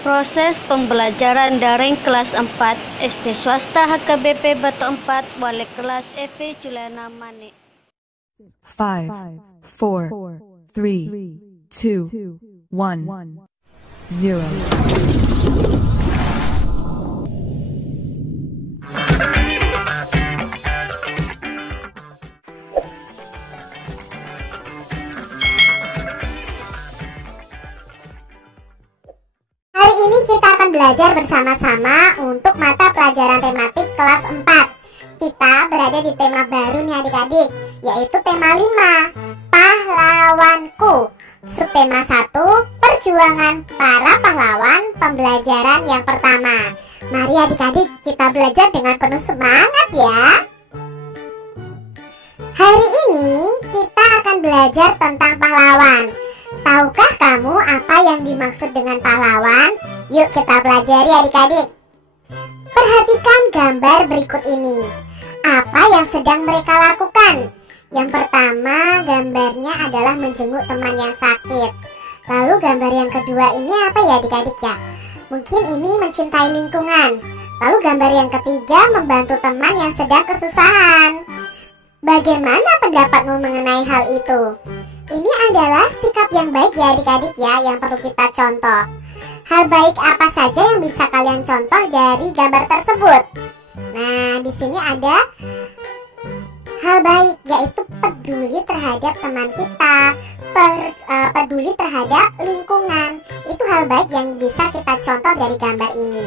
Proses pembelajaran daring kelas 4 SD swasta HKBP Batu 4 Wali kelas Evi Juliana Mani. 5, 4, 3, 2, 1, 0. Hari ini kita akan belajar bersama-sama untuk mata pelajaran tematik kelas 4. Kita berada di tema baru nih adik-adik, yaitu tema 5, Pahlawanku. Subtema 1, Perjuangan para pahlawan, pembelajaran yang pertama. Mari adik-adik kita belajar dengan penuh semangat ya. Hari ini kita akan belajar tentang pahlawan. Tahukah kamu apa yang dimaksud dengan pahlawan? Yuk kita pelajari adik-adik. Perhatikan gambar berikut ini. Apa yang sedang mereka lakukan? Yang pertama, gambarnya adalah menjenguk teman yang sakit. Lalu gambar yang kedua ini apa ya adik-adik ya? Mungkin ini mencintai lingkungan. Lalu gambar yang ketiga, membantu teman yang sedang kesusahan. Bagaimana pendapatmu mengenai hal itu? Ini adalah sikap yang baik ya adik-adik ya, yang perlu kita contoh. Hal baik apa saja yang bisa kalian contoh dari gambar tersebut? Nah, di sini ada hal baik, yaitu peduli terhadap teman kita, peduli terhadap lingkungan. Itu hal baik yang bisa kita contoh dari gambar ini.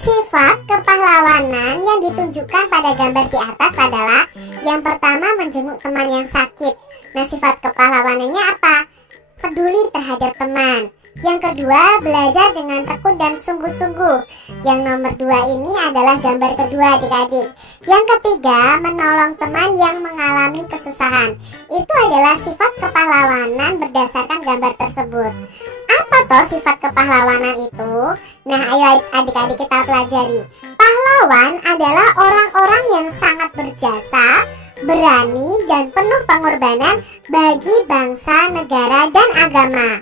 Sifat kepahlawanan yang ditunjukkan pada gambar di atas adalah yang pertama, menjenguk teman yang sakit. Nah, sifat kepahlawanannya apa? Peduli terhadap teman. Yang kedua, belajar dengan tekun dan sungguh-sungguh. Yang nomor 2 ini adalah gambar kedua adik-adik. Yang ketiga, menolong teman yang mengalami kesusahan. Itu adalah sifat kepahlawanan berdasarkan gambar tersebut. Apa toh sifat kepahlawanan itu? Nah, ayo adik-adik kita pelajari. Pahlawan adalah orang-orang yang sangat berjasa, berani, dan penuh pengorbanan bagi bangsa, negara, dan agama.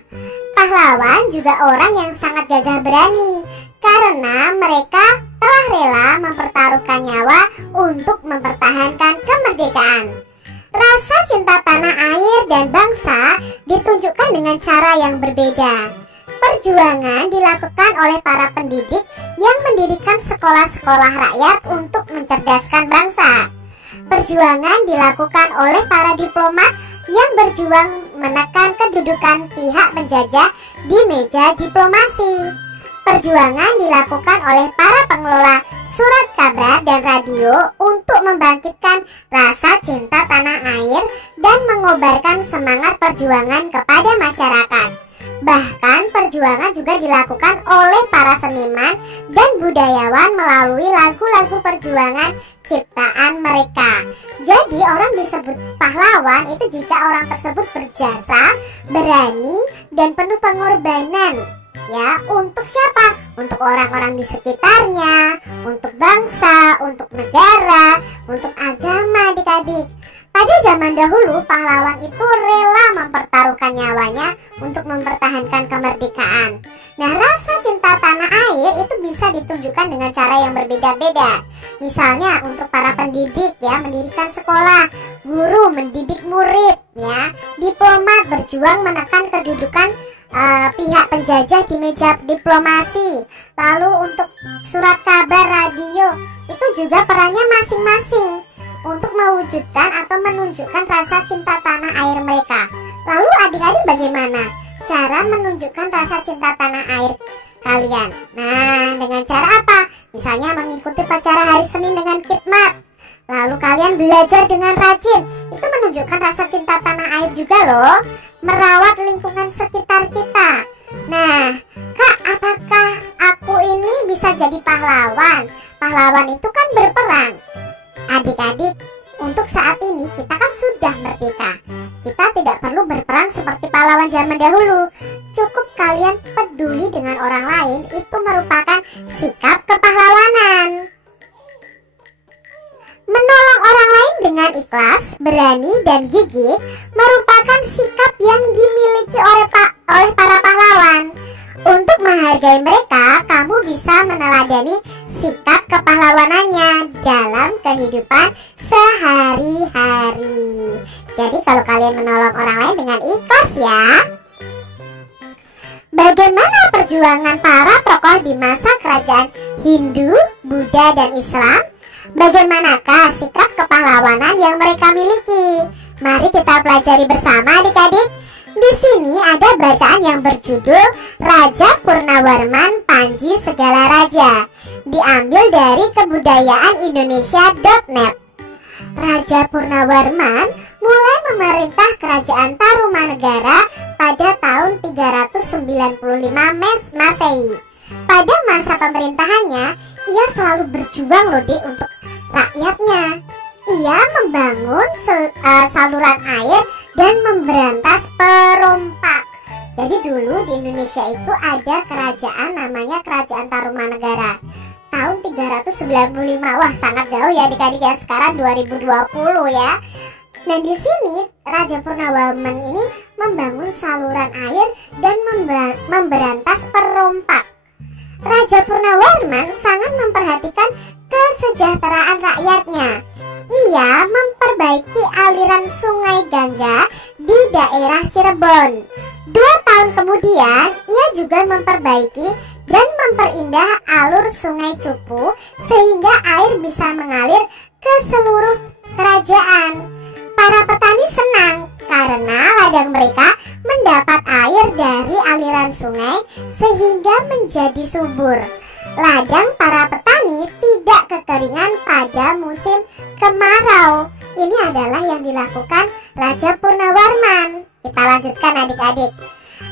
Pahlawan juga orang yang sangat gagah berani, karena mereka telah rela mempertaruhkan nyawa untuk mempertahankan kemerdekaan. Rasa cinta tanah air dan bangsa ditunjukkan dengan cara yang berbeda. Perjuangan dilakukan oleh para pendidik yang mendirikan sekolah-sekolah rakyat untuk mencerdaskan bangsa. Perjuangan dilakukan oleh para diplomat yang berjuang menekan kedudukan pihak penjajah di meja diplomasi. Perjuangan dilakukan oleh para pengelola surat kabar dan radio untuk membangkitkan rasa cinta tanah air dan mengobarkan semangat perjuangan kepada masyarakat. Bahkan perjuangan juga dilakukan oleh para seniman dan budayawan melalui lagu-lagu perjuangan ciptaan mereka. Jadi orang disebut pahlawan itu jika orang tersebut berjasa, berani, dan penuh pengorbanan. Ya, untuk siapa? Untuk orang-orang di sekitarnya, untuk bangsa, untuk negara, untuk agama adik-adik. Pada zaman dahulu, pahlawan itu rela mempertaruhkan nyawanya untuk mempertahankan kemerdekaan. Nah, rasa cinta tanah air itu bisa ditunjukkan dengan cara yang berbeda-beda. Misalnya untuk para pendidik ya, mendirikan sekolah, guru mendidik murid ya, diplomat berjuang menekan kedudukan pihak penjajah di meja diplomasi. Lalu untuk surat kabar, radio, itu juga perannya masing-masing untuk mewujudkan atau menunjukkan rasa cinta tanah air mereka. Lalu adik-adik bagaimana cara menunjukkan rasa cinta tanah air kalian? Nah, dengan cara apa? Misalnya mengikuti upacara hari Senin dengan khidmat. Lalu kalian belajar dengan rajin. Itu menunjukkan rasa cinta tanah air juga loh. Merawat lingkungan sekitar kita. Nah, Kak, apakah aku ini bisa jadi pahlawan? Pahlawan itu kan berperang. Adik-adik, untuk saat ini kita kan sudah merdeka. Kita tidak perlu berperang seperti pahlawan zaman dahulu. Cukup kalian peduli dengan orang lain, itu merupakan sikap kepahlawanan. Menolong orang lain dengan ikhlas, berani, dan gigih merupakan sikap yang dimiliki oleh oleh para pahlawan. Untuk menghargai mereka, kamu bisa meneladani sikap kepahlawanannya dalam kehidupan sehari-hari. Jadi kalau kalian menolong orang lain dengan ikhlas ya. Bagaimana perjuangan para tokoh di masa kerajaan Hindu, Buddha, dan Islam? Bagaimanakah sikap kepahlawanan yang mereka miliki? Mari kita pelajari bersama adik-adik. Di sini ada bacaan yang berjudul Raja Purnawarman Panji Segala Raja, diambil dari kebudayaanIndonesia.net. Raja Purnawarman mulai memerintah kerajaan Tarumanegara pada tahun 395 Masehi. Pada masa pemerintahannya, ia selalu berjuang loh untuk rakyatnya. Ia membangun saluran air dan memberantas perompak. Jadi dulu di Indonesia itu ada kerajaan namanya Kerajaan Tarumanegara. Tahun 395, wah sangat jauh ya adik-adik ya, sekarang 2020 ya. Nah di sini Raja Purnawarman ini membangun saluran air dan memberantas perompak. Raja Purnawarman sangat memperhatikan kesejahteraan rakyatnya. Ia memperbaiki aliran sungai Gangga di daerah Cirebon. 2 tahun kemudian, ia juga memperbaiki dan memperindah alur sungai Cupu sehingga air bisa mengalir ke seluruh kerajaan. Para petani senang karena ladang mereka mendapat air dari aliran sungai sehingga menjadi subur. Ladang para petani tidak kekeringan pada musim kemarau. Ini adalah yang dilakukan Raja Purnawarman. Kita lanjutkan adik-adik.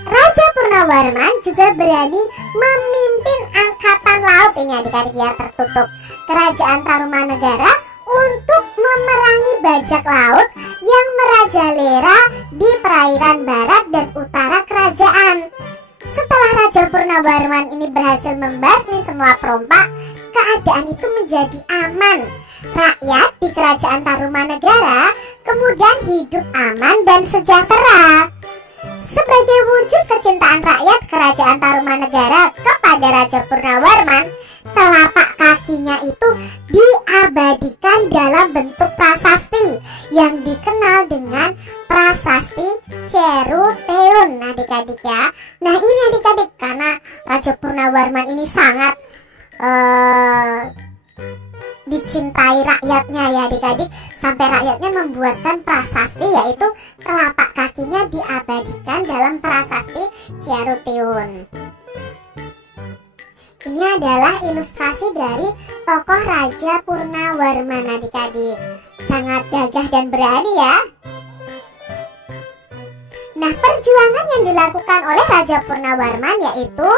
Raja Purnawarman juga berani memimpin angkatan laut, ini adik-adik ya, tertutup Kerajaan Tarumanegara untuk memerangi bajak laut yang merajalela di perairan barat dan utara kerajaan. Setelah Raja Purnawarman ini berhasil membasmi semua perompak, keadaan itu menjadi aman. Rakyat di Kerajaan Tarumanegara kemudian hidup aman dan sejahtera. Sebagai wujud kecintaan rakyat Kerajaan Tarumanegara kepada Raja Purnawarman, telapak kakinya itu diabadikan dalam bentuk prasasti yang dikenal dengan Prasasti Ceruteun adik-adik ya. Nah ini adik-adik, karena Raja Purnawarman ini sangat dicintai rakyatnya ya adik-adik, sampai rakyatnya membuatkan prasasti, yaitu telapak kakinya diabadikan dalam Prasasti Ceruteun. Ini adalah ilustrasi dari tokoh Raja Purnawarman adik-adik. Sangat gagah dan berani ya. Nah, perjuangan yang dilakukan oleh Raja Purnawarman yaitu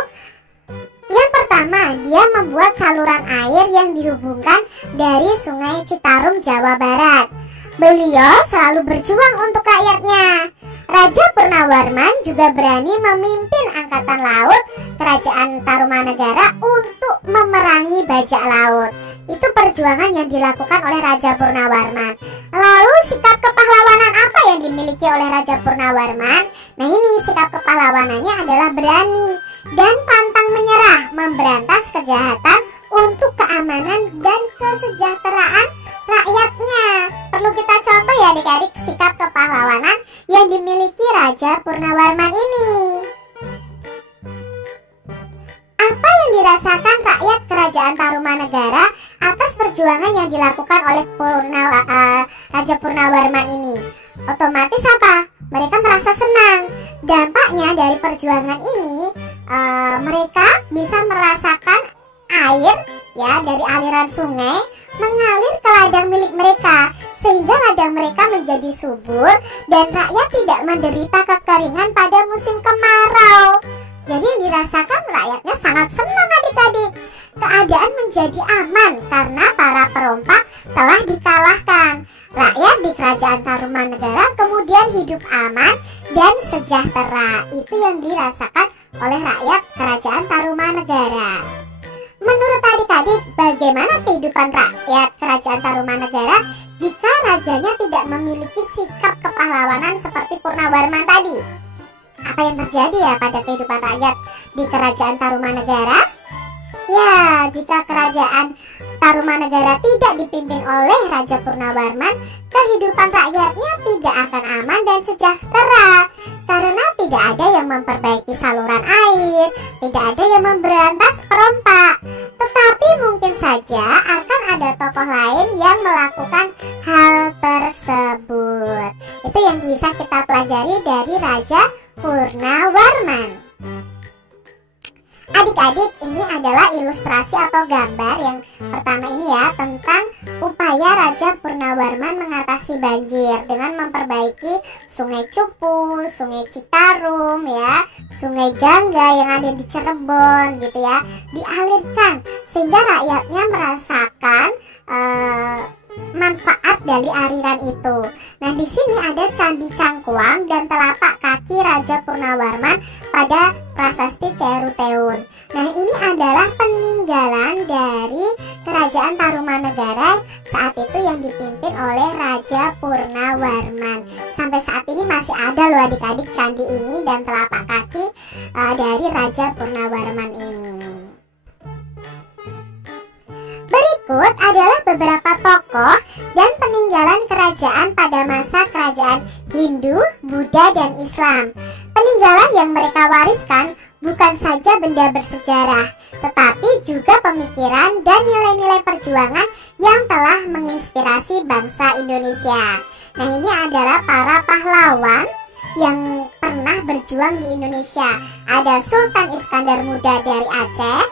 yang pertama, dia membuat saluran air yang dihubungkan dari Sungai Citarum, Jawa Barat. Beliau selalu berjuang untuk rakyatnya. Raja Purnawarman juga berani memimpin angkatan laut Kerajaan Tarumanegara untuk memerangi bajak laut. Itu perjuangan yang dilakukan oleh Raja Purnawarman. Lalu sikap kepahlawanan apa yang dimiliki oleh Raja Purnawarman? Nah ini sikap kepahlawanannya adalah berani dan pantang menyerah memberantas kejahatan untuk keamanan dan kesejahteraan rakyatnya. Perlu kita contoh ya adik-adik sikap kepahlawanan yang dimiliki Raja Purnawarman ini. Apa yang dirasakan rakyat Kerajaan Tarumanegara atas perjuangan yang dilakukan oleh Raja Purnawarman ini? Otomatis apa? Mereka merasa senang. Dampaknya dari perjuangan ini, mereka bisa merasakan air ya dari aliran sungai mengalir ke ladang milik mereka, sehingga ladang mereka menjadi subur dan rakyat tidak menderita kekeringan pada musim kemarau. Jadi yang dirasakan rakyatnya sangat senang adik-adik. Keadaan menjadi aman karena para perompak telah dikalahkan. Rakyat di Kerajaan Tarumanegara kemudian hidup aman dan sejahtera. Itu yang dirasakan oleh rakyat Kerajaan Tarumanegara. Menurut adik-adik, bagaimana kehidupan rakyat Kerajaan Tarumanegara jika rajanya tidak memiliki sikap kepahlawanan seperti Purnawarman tadi? Apa yang terjadi ya pada kehidupan rakyat di Kerajaan Tarumanegara? Ya, jika Kerajaan Tarumanegara tidak dipimpin oleh Raja Purnawarman, kehidupan rakyatnya tidak akan aman dan sejahtera. Karena tidak ada yang memperbaiki saluran air, tidak ada yang memberantas perompak. Tetapi mungkin saja akan ada tokoh lain yang melakukan hal tersebut. Itu yang bisa kita pelajari dari Raja Purnawarman. Adik-adik, ini adalah ilustrasi atau gambar yang pertama ini ya, tentang upaya Raja Purnawarman mengatasi banjir dengan memperbaiki Sungai Cupu, Sungai Citarum ya, Sungai Gangga yang ada di Cirebon gitu ya, dialirkan sehingga rakyatnya merasakan manfaat dari aliran itu. Nah, di sini ada Candi Cangkuang dan telapak kaki Raja Purnawarman pada prasasti Ceruteun. Nah, ini adalah peninggalan dari Kerajaan Tarumanegara saat itu yang dipimpin oleh Raja Purnawarman. Sampai saat ini masih ada loh adik-adik candi ini dan telapak kaki dari Raja Purnawarman ini. Berikut adalah beberapa tokoh dan peninggalan kerajaan pada masa kerajaan Hindu, Buddha, dan Islam. Peninggalan yang mereka wariskan bukan saja benda bersejarah, tetapi juga pemikiran dan nilai-nilai perjuangan yang telah menginspirasi bangsa Indonesia. Nah, ini adalah para pahlawan yang pernah berjuang di Indonesia. Ada Sultan Iskandar Muda dari Aceh,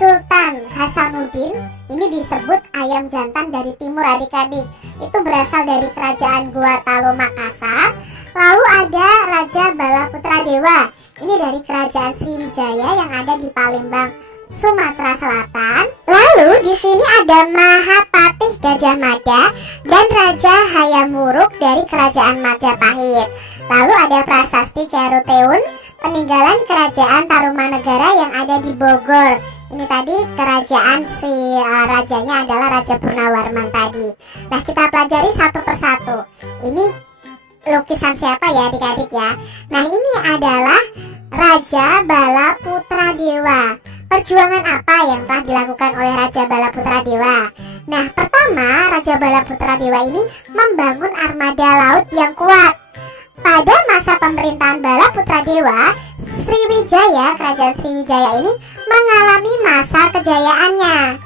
Sultan Hasanuddin, ini disebut ayam jantan dari timur adik-adik. Itu berasal dari kerajaan Gua Talo Makassar. Lalu ada Raja Bala Putra Dewa, ini dari kerajaan Sriwijaya yang ada di Palembang, Sumatera Selatan. Lalu di sini ada Mahapatih Gajah Mada dan Raja Hayam Wuruk dari kerajaan Majapahit. Lalu ada Prasasti Ceruteun, peninggalan kerajaan Tarumanegara yang ada di Bogor. Ini tadi kerajaan si rajanya adalah Raja Purnawarman tadi. Nah, kita pelajari satu persatu. Ini lukisan siapa ya adik-adik ya? Nah, ini adalah Raja Bala Putra Dewa. Perjuangan apa yang telah dilakukan oleh Raja Bala Putra Dewa? Nah, pertama, Raja Bala Putra Dewa ini membangun armada laut yang kuat. Pada masa pemerintahan Bala Putra Dewa, Sriwijaya, kerajaan Sriwijaya ini mengalami masa kejayaannya.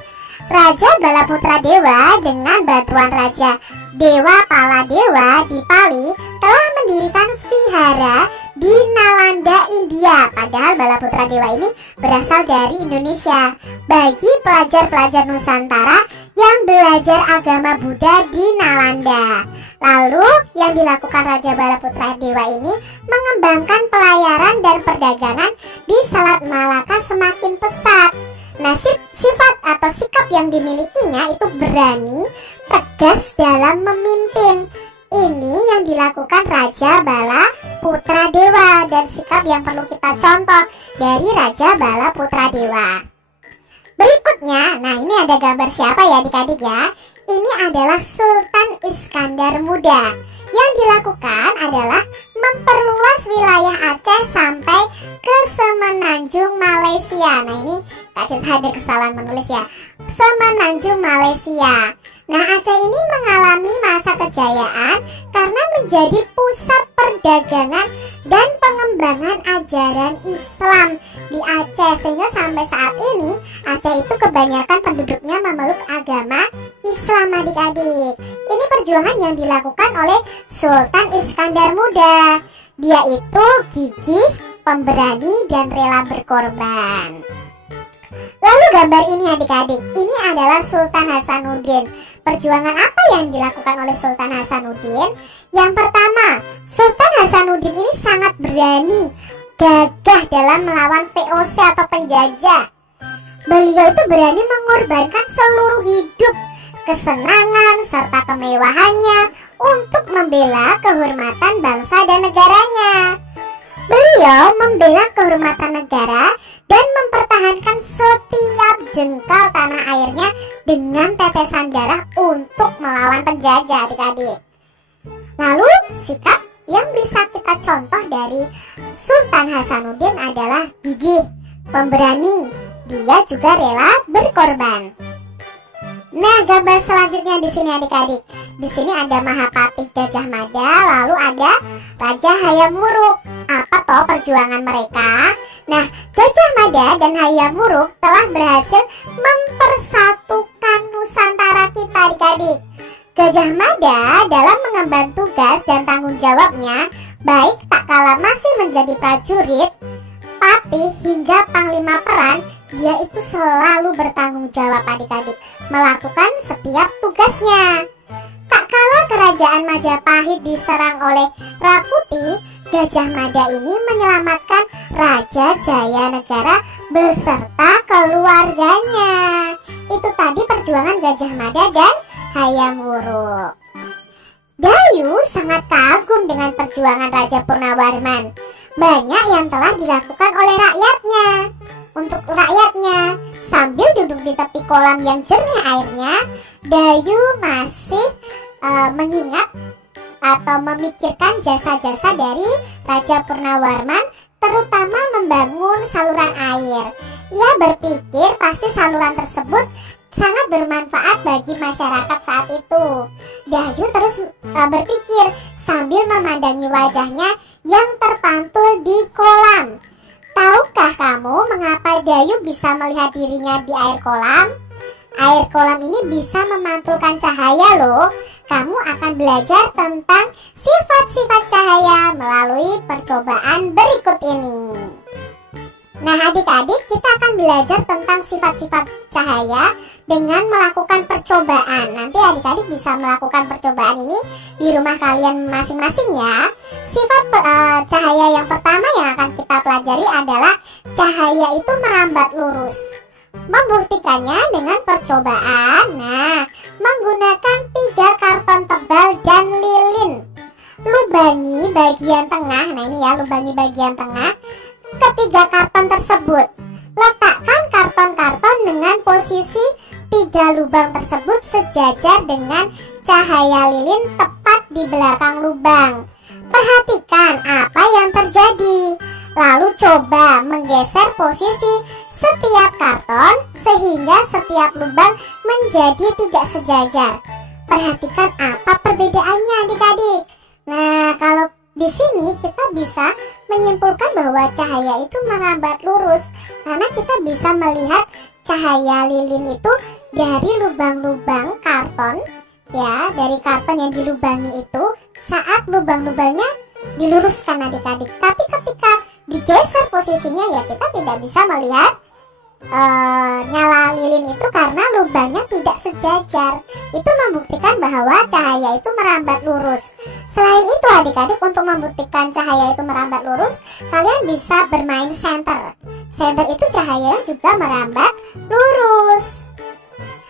Raja Bala Putra Dewa dengan bantuan Raja Dewa Paladewa di Pali telah mendirikan vihara di Nalanda, India. Padahal Bala Putra Dewa ini berasal dari Indonesia. Bagi pelajar-pelajar Nusantara yang belajar agama Buddha di Nalanda. Lalu yang dilakukan Raja Bala Putra Dewa ini mengembangkan pelayaran dan perdagangan di Selat Malaka semakin pesat. Nah, sifat atau sikap yang dimilikinya itu berani, tegas dalam memimpin. Ini yang dilakukan Raja Bala Putra Dewa dan sikap yang perlu kita contoh dari Raja Bala Putra Dewa. Berikutnya, nah ini ada gambar siapa ya adik-adik ya? Ini adalah Sultan Iskandar Muda. Yang dilakukan adalah memperluas wilayah Aceh sampai ke Semenanjung Malaysia. Nah, ini Kak Cinta ada kesalahan menulis ya. Semenanjung Malaysia. Nah, Aceh ini mengalami masa kejayaan karena menjadi pusat perdagangan dan pengembangan ajaran Islam di Aceh. Sehingga sampai saat ini Aceh itu kebanyakan penduduknya memeluk agama Islam adik-adik. Ini perjuangan yang dilakukan oleh Sultan Iskandar Muda. Dia itu gigih, pemberani, dan rela berkorban. Lalu gambar ini adik-adik, ini adalah Sultan Hasanuddin. Perjuangan apa yang dilakukan oleh Sultan Hasanuddin? Yang pertama, Sultan Hasanuddin ini sangat berani, gagah dalam melawan VOC atau penjajah. Beliau itu berani mengorbankan seluruh hidup, kesenangan, serta kemewahannya untuk membela kehormatan bangsa dan negaranya. Beliau membela kehormatan negara dan mempertahankan setiap jengkal tanah airnya dengan tetesan darah untuk melawan penjajah adik-adik. Lalu sikap yang bisa kita contoh dari Sultan Hasanuddin adalah gigih, pemberani. Dia juga rela berkorban. Nah, gambar selanjutnya di sini adik-adik. Di sini ada Mahapatih Gajah Mada, lalu ada Raja Hayam Wuruk. Apa toh perjuangan mereka? Nah, Gajah Mada dan Hayam Wuruk telah berhasil mempersatukan Nusantara kita adik-adik. Gajah Mada dalam mengemban tugas dan tanggung jawabnya, baik tak kala masih menjadi prajurit, patih hingga panglima perang, dia itu selalu bertanggung jawab adik-adik, melakukan setiap tugasnya. Tak kala kerajaan Majapahit diserang oleh Rakuti, Gajah Mada ini menyelamatkan Raja Jayanegara beserta keluarganya. Itu tadi perjuangan Gajah Mada dan Hayam Wuruk. Dayu sangat kagum dengan perjuangan Raja Purnawarman. Banyak yang telah dilakukan oleh rakyatnya. Untuk rakyatnya, sambil duduk di tepi kolam yang jernih airnya, Dayu masih mengingat atau memikirkan jasa-jasa dari Raja Purnawarman, terutama membangun saluran air. Ia berpikir pasti saluran tersebut sangat bermanfaat bagi masyarakat saat itu. Dayu terus berpikir sambil memandangi wajahnya yang terpantul di kolam. Tahukah kamu mengapa Dayu bisa melihat dirinya di air kolam? Air kolam ini bisa memantulkan cahaya loh. Kamu akan belajar tentang sifat-sifat cahaya melalui percobaan berikut ini. Nah adik-adik, kita akan belajar tentang sifat-sifat cahaya dengan melakukan percobaan. Nanti adik-adik bisa melakukan percobaan ini di rumah kalian masing-masing ya. Sifat cahaya yang pertama yang akan kita pelajari adalah cahaya itu merambat lurus. Membuktikannya dengan percobaan. Nah, menggunakan 3 karton tebal dan lilin. Lubangi bagian tengah. Nah ini ya, lubangi bagian tengah ketiga karton tersebut. Letakkan karton-karton dengan posisi 3 lubang tersebut sejajar dengan cahaya lilin tepat di belakang lubang. Perhatikan apa yang terjadi. Lalu coba menggeser posisi setiap karton sehingga setiap lubang menjadi tidak sejajar. Perhatikan apa perbedaannya adik-adik. Nah, kalau di sini kita bisa menyimpulkan bahwa cahaya itu merambat lurus karena kita bisa melihat cahaya lilin itu dari lubang-lubang karton ya, dari karton yang dilubangi itu saat lubang-lubangnya diluruskan adik-adik. Tapi ketika digeser posisinya ya kita tidak bisa melihat nyala lilin itu karena lubangnya tidak sejajar. Itu membuktikan bahwa cahaya itu merambat lurus. Selain itu adik-adik, untuk membuktikan cahaya itu merambat lurus, kalian bisa bermain senter. Senter itu cahaya juga merambat lurus.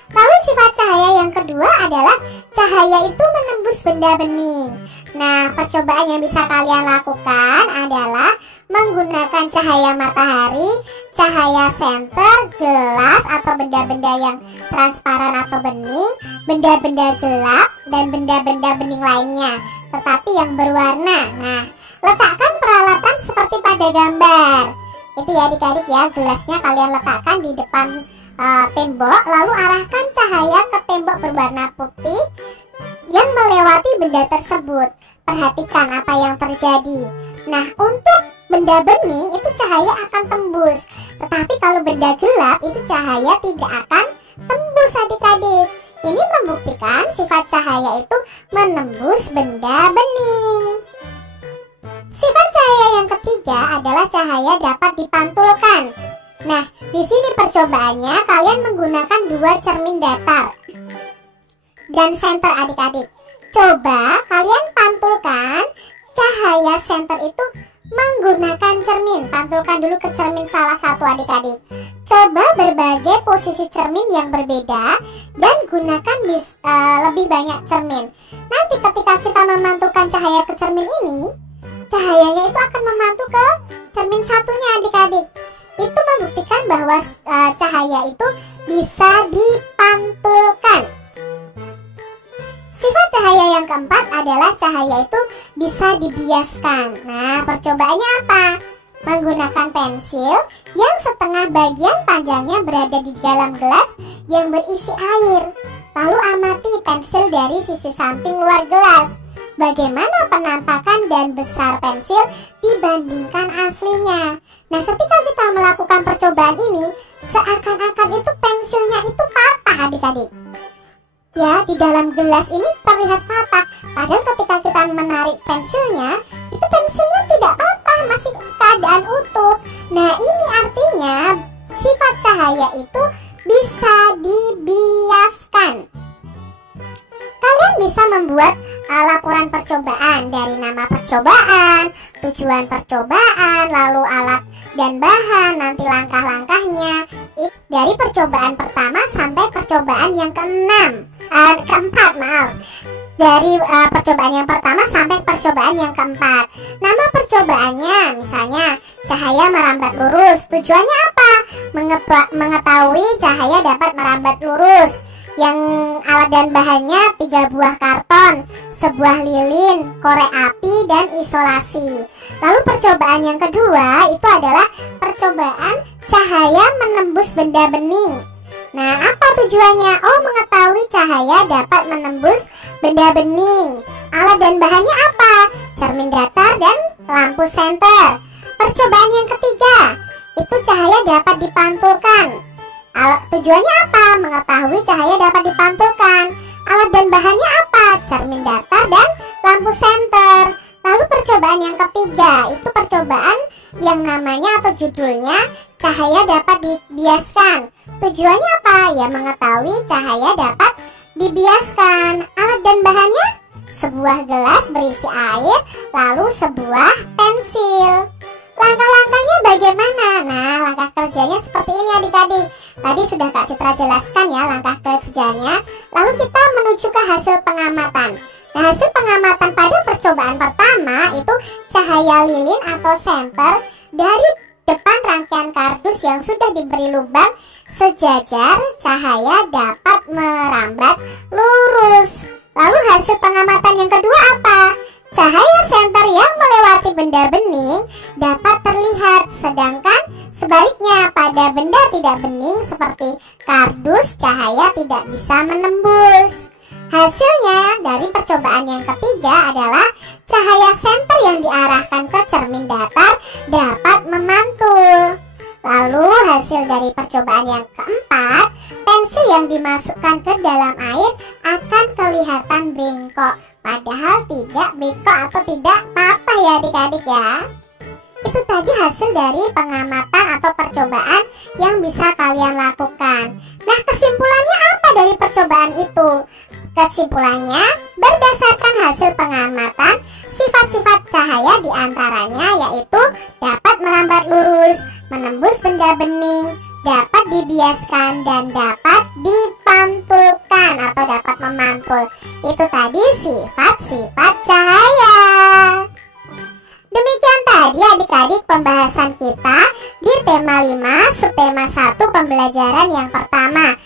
Lalu sifat cahaya yang kedua adalah cahaya itu menembus benda bening. Nah, percobaan yang bisa kalian lakukan adalah menggunakan cahaya matahari, cahaya senter, gelas atau benda-benda yang transparan atau bening, benda-benda gelap, dan benda-benda bening lainnya, tetapi yang berwarna. Nah, letakkan peralatan seperti pada gambar. Itu ya adik-adik ya, gelasnya kalian letakkan di depan tembok, lalu arahkan cahaya ke tembok berwarna putih yang melewati benda tersebut. Perhatikan apa yang terjadi. Nah, untuk benda bening itu cahaya akan tembus, tetapi kalau benda gelap itu cahaya tidak akan tembus adik-adik. Ini membuktikan sifat cahaya itu menembus benda bening. Sifat cahaya yang ketiga adalah cahaya dapat dipantulkan. Nah, di sini percobaannya kalian menggunakan 2 cermin datar dan senter adik-adik. Coba kalian pantulkan cahaya senter itu menggunakan cermin. Pantulkan dulu ke cermin salah satu adik-adik. Coba berbagai posisi cermin yang berbeda dan gunakan lebih banyak cermin. Nanti ketika kita memantulkan cahaya ke cermin ini, cahayanya itu akan memantul ke cermin satunya adik-adik. Itu membuktikan bahwa cahaya itu bisa dipantulkan. Sifat cahaya yang keempat adalah cahaya itu bisa dibiaskan. Nah, percobaannya apa? Menggunakan pensil yang setengah bagian panjangnya berada di dalam gelas yang berisi air. Lalu amati pensil dari sisi samping luar gelas. Bagaimana penampakan dan besar pensil dibandingkan aslinya. Nah, ketika kita melakukan percobaan ini, seakan-akan itu pensilnya itu patah adik-adik. Ya, di dalam gelas ini terlihat patah. Padahal ketika kita menarik pensilnya, itu pensilnya tidak patah, masih keadaan utuh. Nah, ini artinya sifat cahaya itu bisa dibiaskan. Kalian bisa membuat laporan percobaan dari nama percobaan, tujuan percobaan, lalu alat dan bahan, nanti langkah-langkahnya dari percobaan pertama sampai percobaan yang keempat, dari percobaan yang pertama sampai percobaan yang keempat. Nama percobaannya misalnya cahaya merambat lurus. Tujuannya apa? Mengetahui cahaya dapat merambat lurus. Yang alat dan bahannya 3 buah karton, sebuah lilin, korek api, dan isolasi. Lalu percobaan yang kedua itu adalah percobaan cahaya menembus benda bening. Nah, apa tujuannya? Oh, mengetahui cahaya dapat menembus benda bening. Alat dan bahannya apa? Cermin datar dan lampu senter. Percobaan yang ketiga itu cahaya dapat dipantulkan. Tujuannya apa? Mengetahui cahaya dapat dipantulkan. Alat dan bahannya apa? Cermin datar dan lampu senter. Lalu percobaan yang ketiga itu percobaan yang namanya atau judulnya cahaya dapat dibiaskan. Tujuannya apa? Ya, mengetahui cahaya dapat dibiaskan. Alat dan bahannya sebuah gelas berisi air, lalu sebuah pensil. Langkah-langkahnya bagaimana? Nah, langkah kerjanya seperti ini adik-adik. Tadi sudah Kak Citra jelaskan ya langkah kerjanya. Lalu kita menuju ke hasil pengamatan. Nah, hasil pengamatan pada percobaan pertama itu cahaya lilin atau senter dari depan rangkaian kardus yang sudah diberi lubang sejajar, cahaya dapat merambat lurus. Lalu hasil pengamatan yang kedua apa? Cahaya senter yang melewati benda bening dapat terlihat, sedangkan sebaliknya pada benda tidak bening seperti kardus, cahaya tidak bisa menembus. Hasilnya dari percobaan yang ketiga adalah cahaya senter yang diarahkan ke cermin datar dapat memantul. Lalu hasil dari percobaan yang keempat, pensil yang dimasukkan ke dalam air akan kelihatan bengkok. Padahal tidak bengkok atau tidak patah ya adik-adik ya. Itu tadi hasil dari pengamatan atau percobaan yang bisa kalian lakukan. Nah, kesimpulannya apa dari percobaan itu? Kesimpulannya, berdasarkan hasil pengamatan, sifat-sifat cahaya diantaranya yaitu dapat merambat lurus, menembus benda bening, dapat dibiaskan, dan dapat dipantulkan atau dapat memantul. Itu tadi sifat-sifat cahaya. Demikian tadi adik-adik pembahasan kita di tema 5 subtema 1 pembelajaran yang pertama,